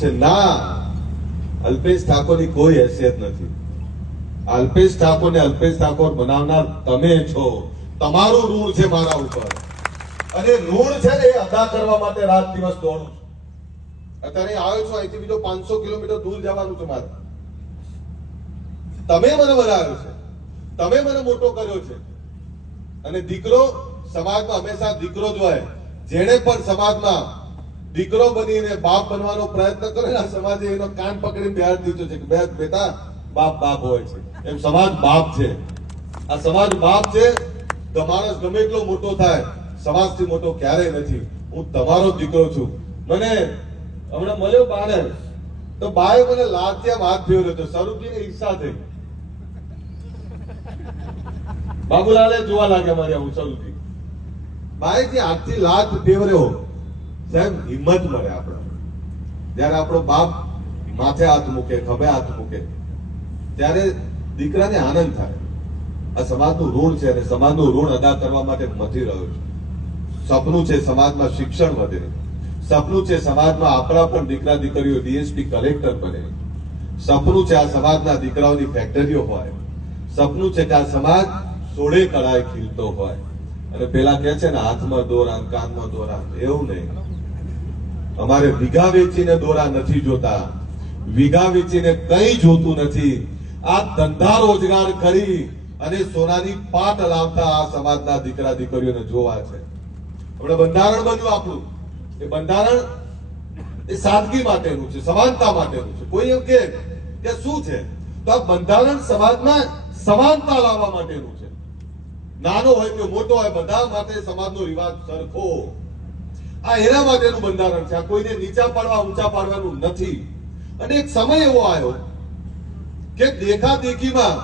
છે. ના, અલ્પેશ ઠાકોરની કોઈ હેસિયત નથી. અલ્પેશ ઠાકોરને અલ્પેશ ઠાકોર બનાવનાર તમે છો. તમારું ઋણ છે મારા ઉપર, અને ઋણ છે ને એ અદા કરવા માટે રાત દિવસ દોડું છું. અત્યારે આવ્યો છો, અહીંથી બીજો 500 કિલોમીટર દૂર જવાનું છે મારે. તમે મને બનાવ્યો છે, તમે મને મોટો કર્યો છે. અને દીકરો સમાજમાં હંમેશા દીકરો જ હોય. જેણે પણ સમાજમાં દીકરો બનીને બાપ બનવાનો પ્રયત્ન કરે ને, સમાજે એનો કાન પકડીને બેહાડી દીધો છે કે બેટા બાપ બાપ હોય છે. એમ સમાજ બાપ છે. આ સમાજ બાપ છે. તો માણસ ગમે એટલો મોટો થાય, સમાજથી મોટો ક્યારેય નથી. હું તમારો દીકરો છું. મને હમણાં મળ્યો બાને, તો બાએ મને લાડથી આમ હાથ ફેરવ્યો હતો. સ્વરૂપજીને ઈચ્છા થઈ. બાબુલાલે જોવા લાગ્યા મારે હું સ્વરૂપજી. બાએ જે હાથથી લાડ ફેરવ્યો, સાહેબ હિંમત મળે આપણે. જયારે આપણો બાપ માથે હાથ મૂકે, ખભે હાથ મૂકે, ત્યારે દીકરાને આનંદ થાય. આ સમાજનું ઋણ છે, અને સમાજનું ઋણ અદા કરવા માટે મથી રહ્યો છું. સપનું છે સમાજમાં શિક્ષણ વધે. સપનું છે સમાજમાં આપણા પણ દીકરા દીકરીઓ ડીએસપી કલેક્ટર બને. સપનું છે આ સમાજના દીકરાઓની ફેક્ટરીઓ હોય. સપનું છે કે આ સમાજ સોળે કળાએ ખીલતો હોય. અને પેલા કે છે ને, હાથમાં દોરા કાનમાં દોરા, એવું નહીં. અમારે વીઘા વેચીને દોરા નથી જોતા, વીઘા વેચીને કઈ જોતું નથી. આ ધંધા રોજગાર કરી અને સોનાની પાટ લાવતા આ સમાજના દીકરા દીકરીઓને જોવા છે. આપણે બંધારણ બન્યું આપણું, એ બંધારણ એ સાદગી માટેનું છે, સમાનતા માટેનું છે. કોઈ એમ કે શું છે, તો આ બંધારણ સમાજમાં સમાનતા લાવવા માટેનું છે. નાનો હોય કે મોટો હોય, બધા માટે સમાજનો રિવાજ સરખો. આ એના માટેનું બંધારણ છે. આ કોઈને નીચા પાડવા ઊંચા પાડવાનું નથી. અને એક સમય એવો આવ્યો કે દેખાદેખીમાં